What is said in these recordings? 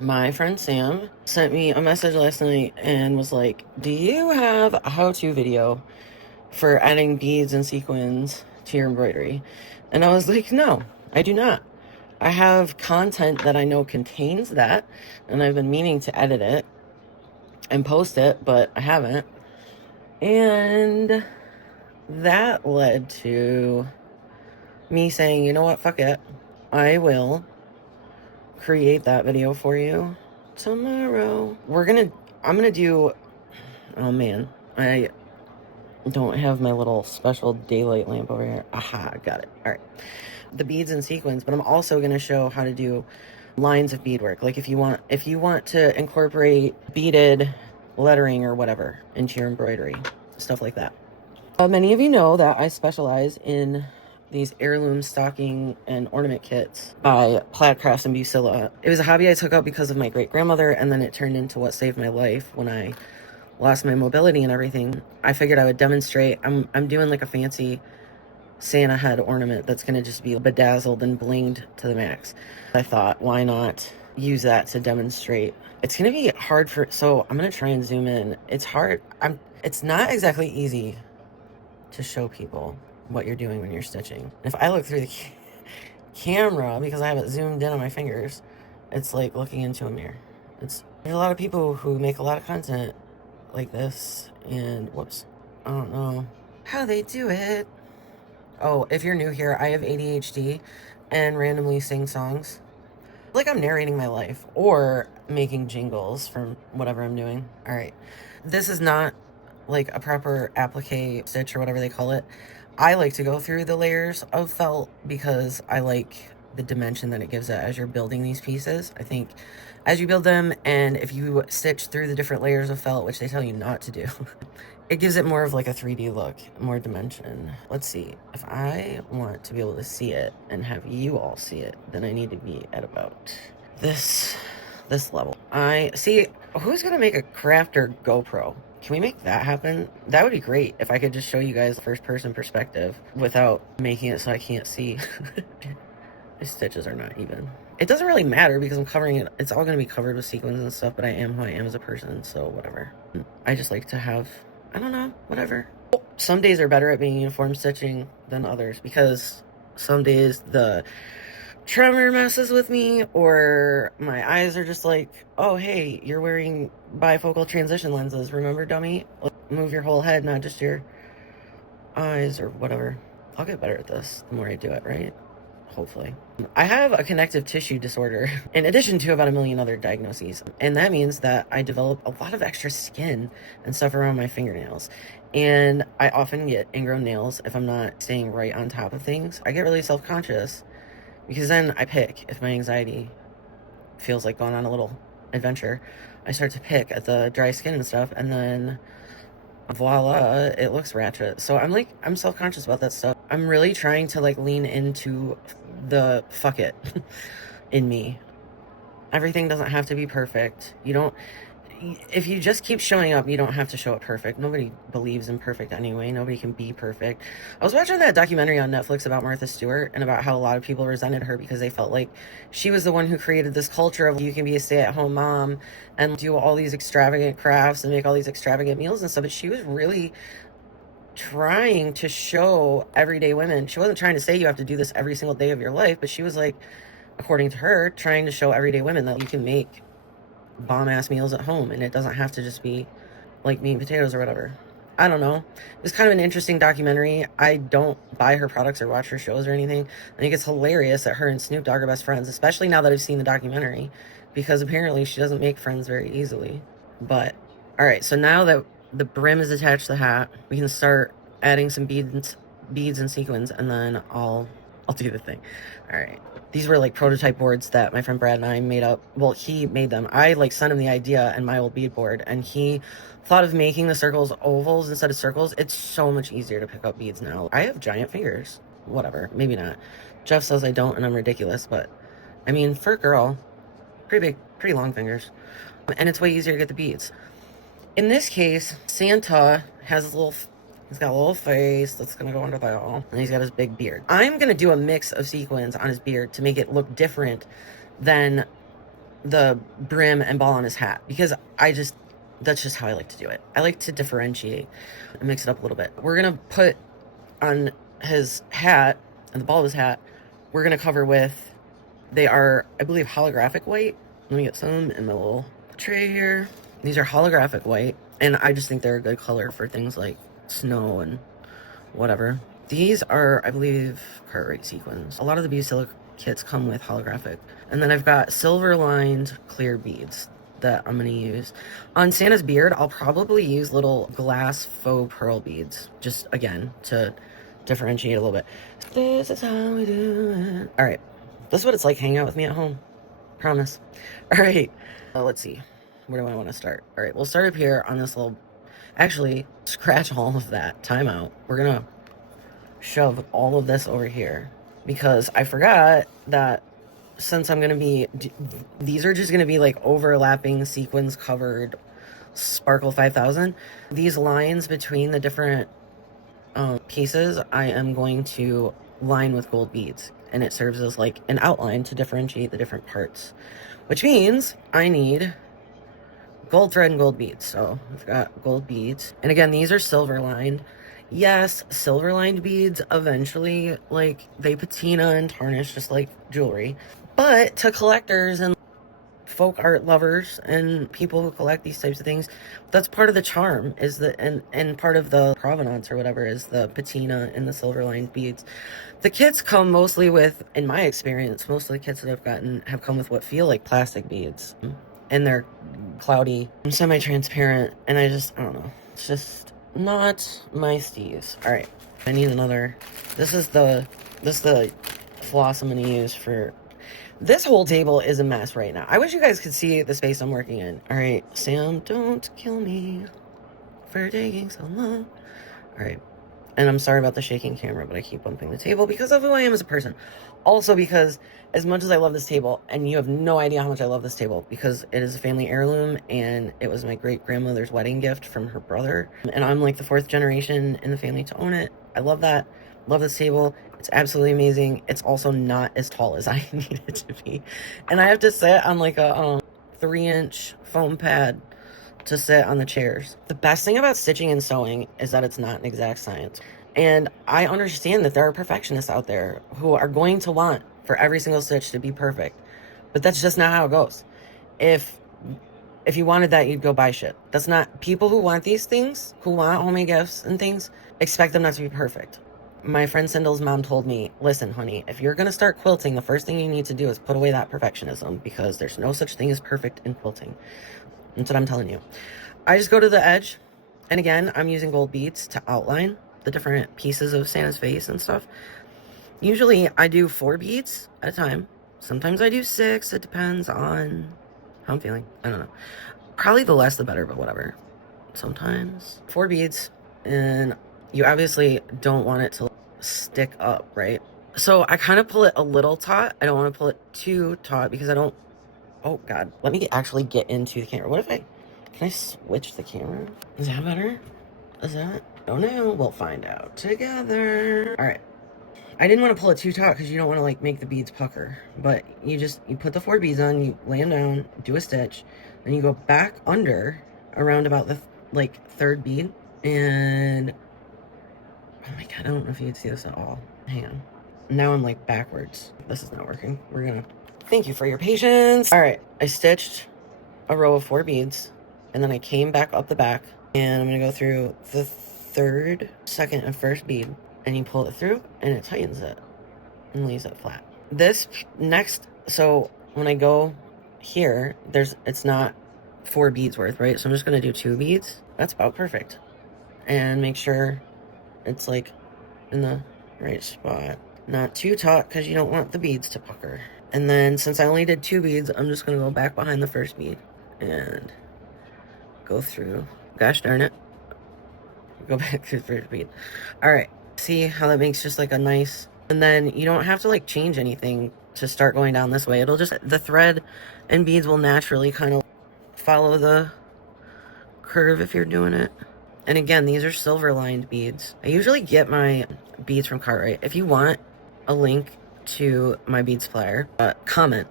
My friend Sam sent me a message last night and was like, do you have a how-to video for adding beads and sequins to your embroidery? And I was like, no, I do not. I have content that I know contains that, and I've been meaning to edit it and post it, but I haven't. And that led to me saying, you know what, fuck it. I will create that video for you tomorrow. I'm gonna do, oh man, I don't have my little special daylight lamp over here. Aha, got it. All right. The beads and sequins, but I'm also gonna show how to do lines of beadwork. Like if you want to incorporate beaded lettering or whatever into your embroidery, stuff like that. Many of you know that I specialize in these heirloom stocking and ornament kits by Plaid Crafts and Bucilla. It was a hobby I took up because of my great-grandmother, and then it turned into what saved my life when I lost my mobility and everything. I figured I would demonstrate. I'm doing like a fancy Santa head ornament that's going to just be bedazzled and blinged to the max. I thought, why not use that to demonstrate? It's going to be hard so I'm going to try and zoom in. It's hard. It's not exactly easy to show people what you're doing when you're stitching. If I look through the camera, because I have it zoomed in on my fingers, it's like looking into a mirror. There's a lot of people who make a lot of content like this, and whoops, I don't know how they do it. Oh, if you're new here, I have ADHD and randomly sing songs like I'm narrating my life or making jingles from whatever I'm doing. All right, this is not like a proper applique stitch or whatever they call it. I like to go through the layers of felt because I like the dimension that it gives it as you're building these pieces. I think as you build them, and if you stitch through the different layers of felt, which they tell you not to do, it gives it more of like a 3D look, more dimension. Let's see. If I want to be able to see it and have you all see it, then I need to be at about this level. I see. Who's gonna make a crafter GoPro? Can we make that happen? That would be great if I could just show you guys the first person perspective without making it so I can't see. The stitches are not even. It doesn't really matter because I'm covering it. It's all going to be covered with sequins and stuff, but I am who I am as a person, so whatever. I just like to have, I don't know, whatever. Some days are better at being uniform stitching than others because some days the tremor messes with me, or my eyes are just like, oh, hey, you're wearing bifocal transition lenses. Remember, dummy? Move your whole head, not just your eyes or whatever. I'll get better at this the more I do it, right? Hopefully. I have a connective tissue disorder in addition to about a million other diagnoses. And that means that I develop a lot of extra skin and stuff around my fingernails. And I often get ingrown nails if I'm not staying right on top of things. I get really self-conscious because then I pick. If my anxiety feels like going on a little adventure, I start to pick at the dry skin and stuff, and then voila, it looks ratchet. So I'm self-conscious about that stuff. I'm really trying to like lean into the fuck it in me. Everything doesn't have to be perfect. If you just keep showing up, you don't have to show it perfect. Nobody believes in perfect anyway. Nobody can be perfect. I was watching that documentary on Netflix about Martha Stewart and about how a lot of people resented her because they felt like she was the one who created this culture of you can be a stay-at-home mom and do all these extravagant crafts and make all these extravagant meals and stuff. But she was really trying to show everyday women. She wasn't trying to say you have to do this every single day of your life, but she was like, according to her, trying to show everyday women that you can make bomb-ass meals at home, and it doesn't have to just be like meat and potatoes or whatever. I don't know. It was kind of an interesting documentary. I don't buy her products or watch her shows or anything. I think it's hilarious that her and Snoop Dogg are best friends, especially now that I've seen the documentary, because apparently she doesn't make friends very easily. But, all right, so now that the brim is attached to the hat, we can start adding some beads and sequins, and then I'll do the thing. All right. These were like prototype boards that my friend Brad and I made up. Well, he made them. I like sent him the idea and my old bead board, and he thought of making the circles ovals instead of circles. It's so much easier to pick up beads now. I have giant fingers. Whatever. Maybe not. Jeff says I don't and I'm ridiculous, but I mean, for a girl, pretty big, pretty long fingers. And it's way easier to get the beads. In this case, Santa has his little... He's got a little face that's going to go under there, and he's got his big beard. I'm going to do a mix of sequins on his beard to make it look different than the brim and ball on his hat, because that's just how I like to do it. I like to differentiate and mix it up a little bit. We're gonna put on his hat, and the ball of his hat, we're gonna cover with, they are, I believe, holographic white. Let me get some in my little tray here. These are holographic white, and I just think they're a good color for things like snow and whatever. These are, I believe, Cartwright sequins. A lot of the Bucilla kits come with holographic. And then I've got silver lined clear beads that I'm gonna use. On Santa's beard, I'll probably use little glass faux pearl beads, just again to differentiate a little bit. This is how we do it. All right, this is what it's like hanging out with me at home. Promise. All right, let's see. Where do I want to start? All right, we'll start up here on this little, actually, scratch all of that. Timeout. We're gonna shove all of this over here because I forgot that since I'm gonna be, these are just gonna be like overlapping sequins covered Sparkle 5000. These lines between the different pieces, I am going to line with gold beads, and it serves as like an outline to differentiate the different parts, which means I need gold thread and gold beads. So I've got gold beads, and again, these are silver lined. Yes, silver lined beads eventually, like, they patina and tarnish just like jewelry, but to collectors and folk art lovers and people who collect these types of things, that's part of the charm, is the and part of the provenance or whatever is the patina and the silver lined beads. The kits come mostly with, in my experience, most of the kits that I've gotten have come with what feel like plastic beads, and they're cloudy and semi-transparent, and I don't know, it's just not my steez. All right, I need another. This is the floss I'm gonna use for this. Whole table is a mess right now. I wish you guys could see the space I'm working in. All right, Sam, don't kill me for taking so long. All right, and I'm sorry about the shaking camera, but I keep bumping the table because of who I am as a person. Also because as much as I love this table, and you have no idea how much I love this table, because it is a family heirloom and it was my great-grandmother's wedding gift from her brother, and I'm like the 4th generation in the family to own it. I love that. Love this table. It's absolutely amazing. It's also not as tall as I need it to be, and I have to sit on like a 3-inch foam pad to sit on the chairs. The best thing about stitching and sewing is that it's not an exact science. And I understand that there are perfectionists out there who are going to want for every single stitch to be perfect. But that's just not how it goes. If you wanted that, you'd go buy shit. That's not, people who want these things, who want homemade gifts and things, expect them not to be perfect. My friend Cindel's mom told me, listen, honey, if you're going to start quilting, the first thing you need to do is put away that perfectionism, because there's no such thing as perfect in quilting. That's what I'm telling you. I just go to the edge, and again, I'm using gold beads to outline the different pieces of Santa's face and stuff. Usually I do 4 beads at a time. Sometimes I do 6. It depends on how I'm feeling. I don't know. Probably the less the better, but whatever. Sometimes 4 beads, and you obviously don't want it to stick up, right? So I kind of pull it a little taut. I don't want to pull it too taut because I don't, oh God, let me actually get into the camera. What if can I switch the camera? Is that better? Is that? Oh no, we'll find out together. All right. I didn't want to pull it too taut because you don't want to like make the beads pucker, but you put the 4 beads on, you lay them down, do a stitch, then you go back under around about the like 3rd bead, and oh my God, I don't know if you can see this at all. Hang on. Now I'm like backwards. This is not working. Thank you for your patience. All right, I stitched a row of 4 beads, and then I came back up the back, and I'm gonna go through the 3rd, 2nd, and 1st bead, and you pull it through, and it tightens it and lays it flat. This next, so when I go here, it's not 4 beads worth, right? So I'm just gonna do 2 beads. That's about perfect, and make sure it's like in the right spot, not too taut because you don't want the beads to pucker. And then since I only did 2 beads, I'm just gonna go back behind the 1st bead and go through. Gosh darn it. Go back through the 1st bead. All right, see how that makes just like a nice, and then you don't have to like change anything to start going down this way. It'll just, the thread and beads will naturally kind of follow the curve if you're doing it. And again, these are silver lined beads. I usually get my beads from Cartwright. If you want a link to my bead supplier, comment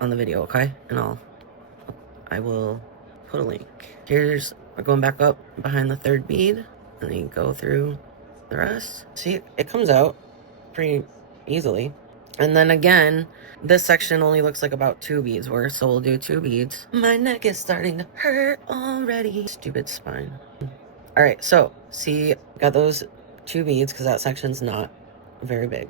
on the video, okay? And I will put a link. Here's, we're going back up behind the third bead, and then go through the rest. See, it comes out pretty easily. And then again, this section only looks like about 2 beads worth, so we'll do 2 beads. My neck is starting to hurt already. Stupid spine. All right, so see, got those 2 beads because that section's not very big.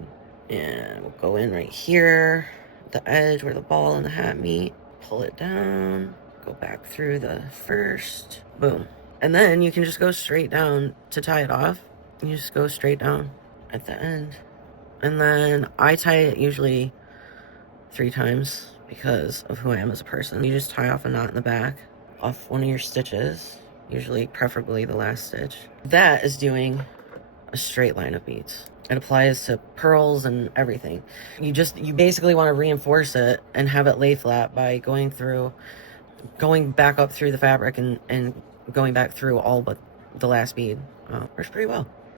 And we'll go in right here, the edge where the ball and the hat meet, pull it down, go back through the first, boom. And then you can just go straight down to tie it off. You just go straight down at the end. And then I tie it usually 3 times because of who I am as a person. You just tie off a knot in the back, off one of your stitches, usually preferably the last stitch. That is doing a straight line of beads. It applies to pearls and everything. You basically want to reinforce it and have it lay flat by going back up through the fabric and going back through all but the last bead. Works pretty well.